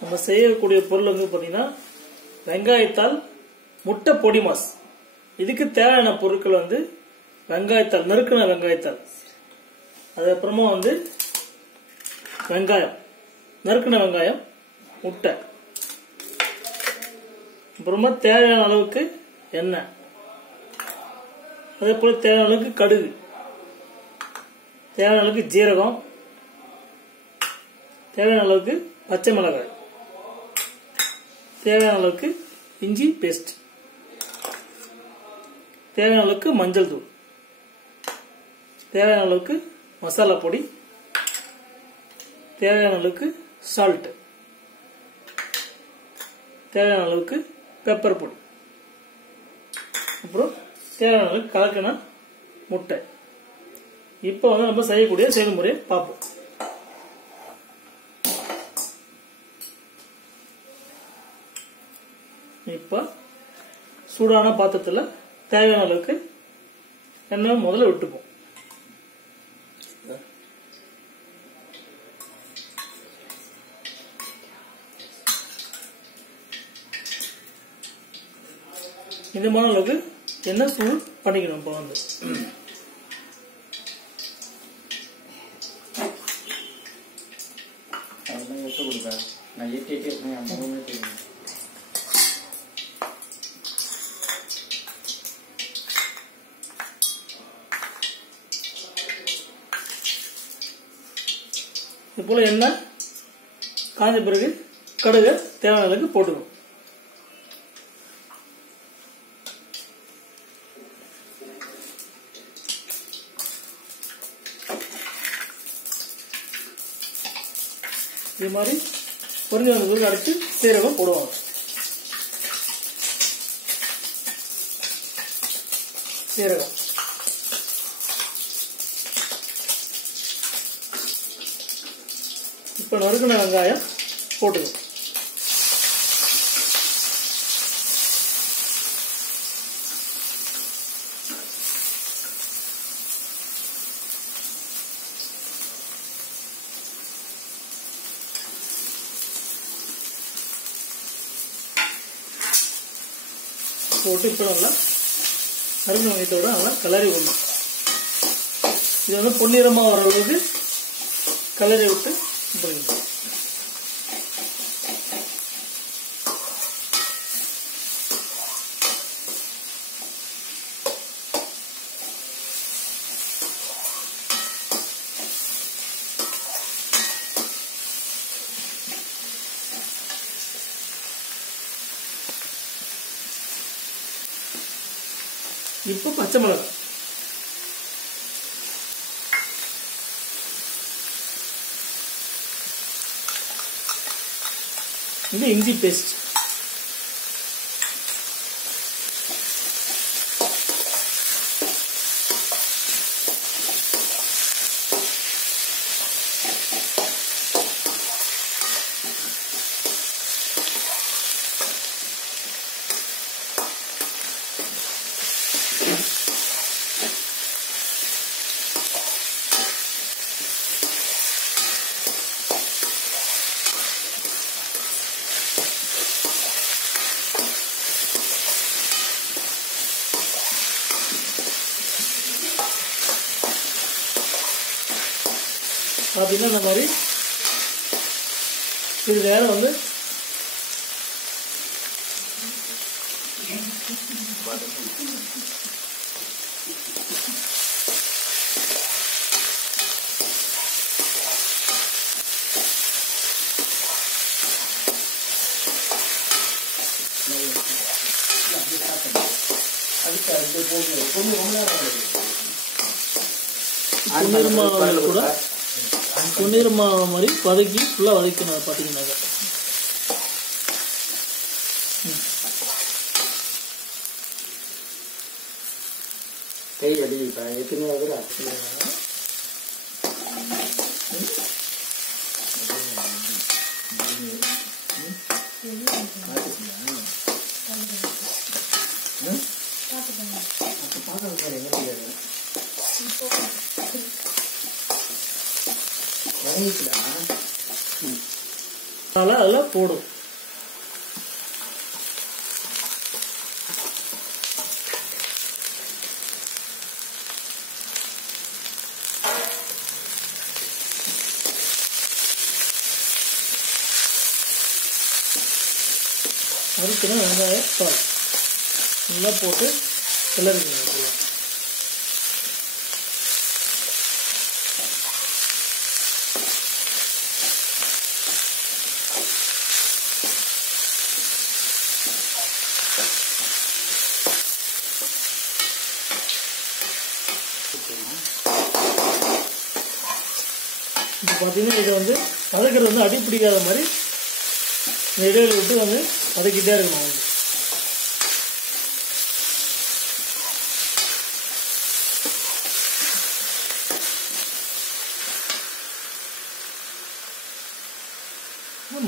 நம்ம செய்யக்கூடிய பொருள் வந்து பாத்தீங்கன்னா வெங்காயத்தால் முட்டை பொடி மாஸ். இதுக்கு தேவையான பொருட்கள் வந்து வெங்காயத்தால், நறுக்கின வெங்காயத்தால், அதுக்கப்புறமா வந்து வெங்காயம், நறுக்கின வெங்காயம், முட்டை, அப்புறமா தேவையான அளவுக்கு எண்ணெய், அதே போல தேவையான அளவுக்கு கடுகு, தேவையான அளவுக்கு ஜீரகம், தேவையான அளவுக்கு பச்சை மிளகாய், தேவையான அளவுக்கு இஞ்சி பேஸ்ட், தேவையான அளவுக்கு மஞ்சள் தூள், தேவையான அளவுக்கு மசாலா பொடி, தேவையான அளவுக்கு சால்ட், தேவையான அளவுக்கு பெப்பர் பொடி, அப்புறம் தேவையான அளவுக்கு கலக்கின முட்டை. இப்போ வந்து நம்ம செய்யக்கூடிய செயல்முறையை பார்ப்போம். இப்போ சூடான பாத்திரத்தில் தேவையான அளவுக்கு எண்ணெய் முதல்ல விட்டுப்போம். இந்த மாதிரி அளவுக்கு எண்ணெய் சூடு பண்ணிக்கணும். இப்போ வந்து இது போல எண்ணெய் காஞ்ச பிறகு கடுகு தேவையான அளவுக்கு போட்டுக்கணும். இது மாதிரி பொரிஞ்சு வந்த பிறகு அடுத்து சீரகம் போடுவாங்க. சீரகம், இப்ப நறுக்கின வெங்காயம் போட்டுக்கணும். போட்டு இப்போ நல்லா நறுக்கின வெங்காயத்தோட நல்லா கலரி விடணும். இது வந்து பொன்னிறமாக வர அளவுக்கு கலரி விட்டு போயிடணும். இப்போ பச்சை மிளகாய், இது இஞ்சி பேஸ்ட், அப்படின்னா இந்த மாதிரி இது நேரம் வந்து கூட பொன்னீர் மாவு மாதிரி வதக்கி ஃபுல்லாக வதக்கணும். பார்த்தீங்கன்னாக்க கை அடி எத்தனை அதில் போடும். அதுக்குன்னு வெங்காயம் பால் நல்லா போட்டு கிளறிக்கணும். இப்போ பார்த்தீங்கன்னா இதை வந்து வதக்கிறது வந்து அடி பிடிக்காத மாதிரி இடையில விட்டு வந்து வதக்கிட்டே இருக்கணும்.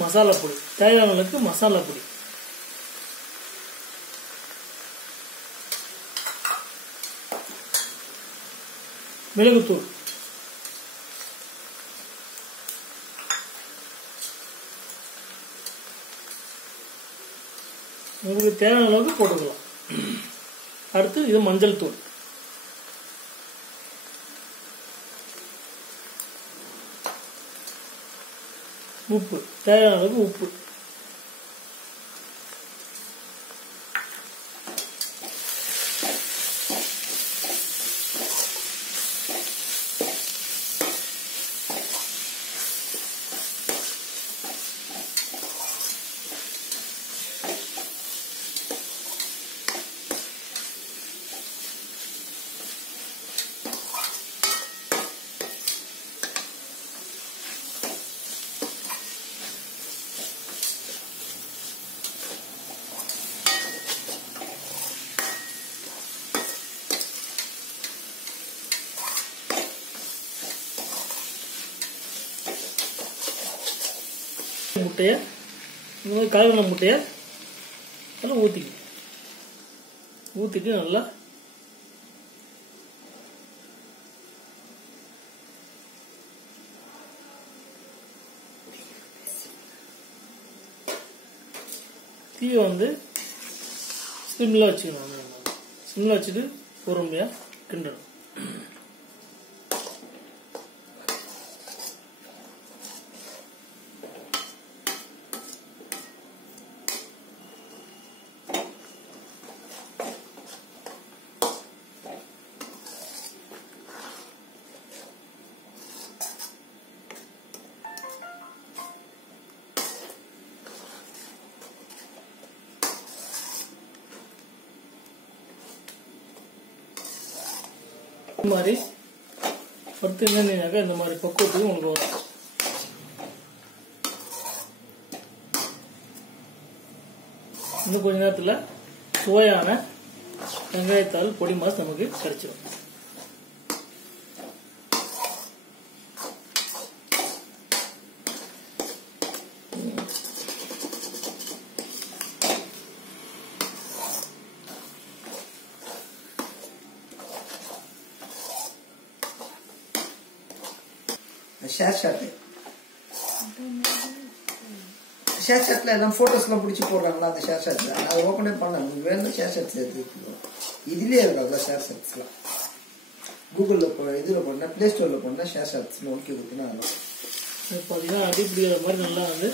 மசாலா பொடி தேவையான அளவுக்கு மசாலா பொடி, மிளகுத்தூள், உங்களுக்கு தேவையான அளவுக்கு போட்டுக்கலாம். அடுத்து இது மஞ்சள் தூள், உப்பு தேவையான அளவுக்கு உப்பு, முட்டையை இந்த மாதிரி காய்கறி முட்டையை நல்லா ஊற்றிட்டு நல்லா தீயை வந்து சிம்மில் வச்சுக்கணும். சிம்மில் வச்சுட்டு பொறுமையாக கிண்டணும். இந்த மாதிரி பத்து எண்ணெய்னாக்கா இந்த மாதிரி பக்குவத்துக்கு உங்களுக்கு வரும். இன்னும் கொஞ்ச நேரத்தில் சுவையான வெங்காயத்தாள் பொடி மாஸ் நமக்கு கிடைச்சிடும். ஷேர் ஷாட்ல எல்லாம் போட்டோஸ்லாம் பிடிச்சி போடுறாங்களா அந்த ஷேர் ஷாட்ல அதை ஓப்பனே பண்ண உங்களுக்கு வேணும் ஷேர் ஷாட் சேர்த்து இதுலேயே இருக்காங்களா ஷேர் ஷாட்ஸ்லாம் கூகுளில் இதில் போனால் ப்ளே ஸ்டோரில் போனால் ஷேர் ஷாட்ஸ்லாம் ஓகே கொடுத்துனா பார்த்தீங்கன்னா அடி பிடிக்கிற மாதிரி நல்லா வந்து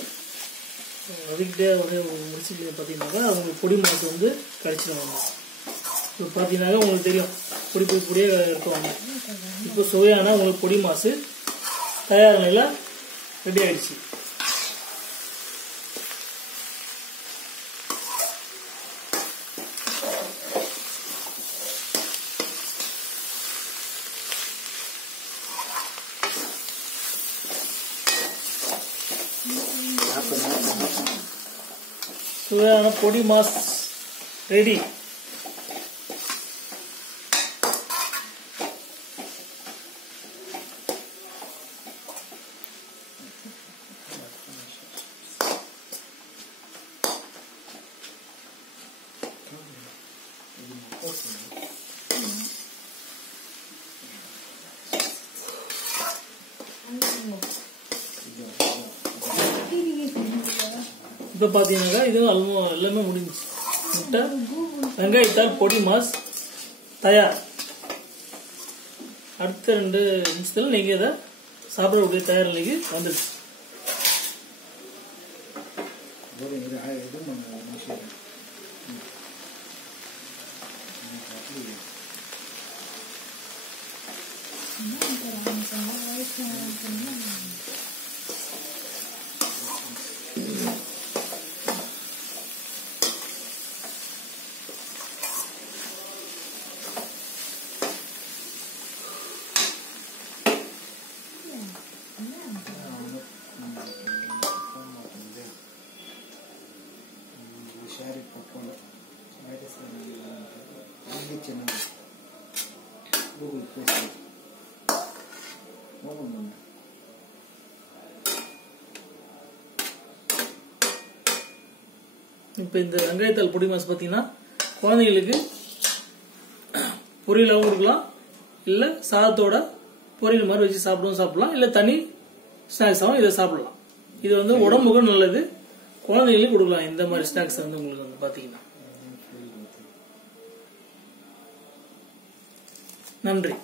அதுக்கிட்டே முடிச்சுட்டு பார்த்தீங்கன்னாக்கா அவங்களுக்கு பொடி மாசு வந்து கிடைச்சிடுவாங்க. இப்போ பார்த்தீங்கன்னாக்கா உங்களுக்கு தெரியும் பொடியே இருக்குவாங்க. இப்போ சுவையான உங்களுக்கு பொடி மாசு தயார் நிலையில் ரெடி ஆயிடுச்சு. சுவையான பொடி மாஸ் ரெடி. இப்போ பார்த்தீங்கன்னாக்கா இது எல்லாமே முடிஞ்சிச்சு. முட்டை வெங்காயத்தால் பொடி மாஸ் தயார். அடுத்த 2 நிமிஷத்தில் நீங்கள் இதை சாப்பிடக்கூடிய தயார் நிலைக்கு வந்துடுச்சு. இப்போ இந்த வெங்காயத்தால் பொடி மாஸ் பார்த்தீங்கன்னா குழந்தைங்களுக்கு பொரியலாகவும் கொடுக்கலாம், இல்லை சாதத்தோட பொரியல் மாதிரி வச்சு சாப்பிடலாம், இல்லை தனி ஸ்நாக்ஸாகவும் இதை சாப்பிடலாம். இது வந்து உடம்புக்கும் நல்லது, குழந்தைங்களுக்கு கொடுக்கலாம். இந்த மாதிரி ஸ்நாக்ஸ் வந்து உங்களுக்கு வந்து பார்த்தீங்கன்னா. நன்றி.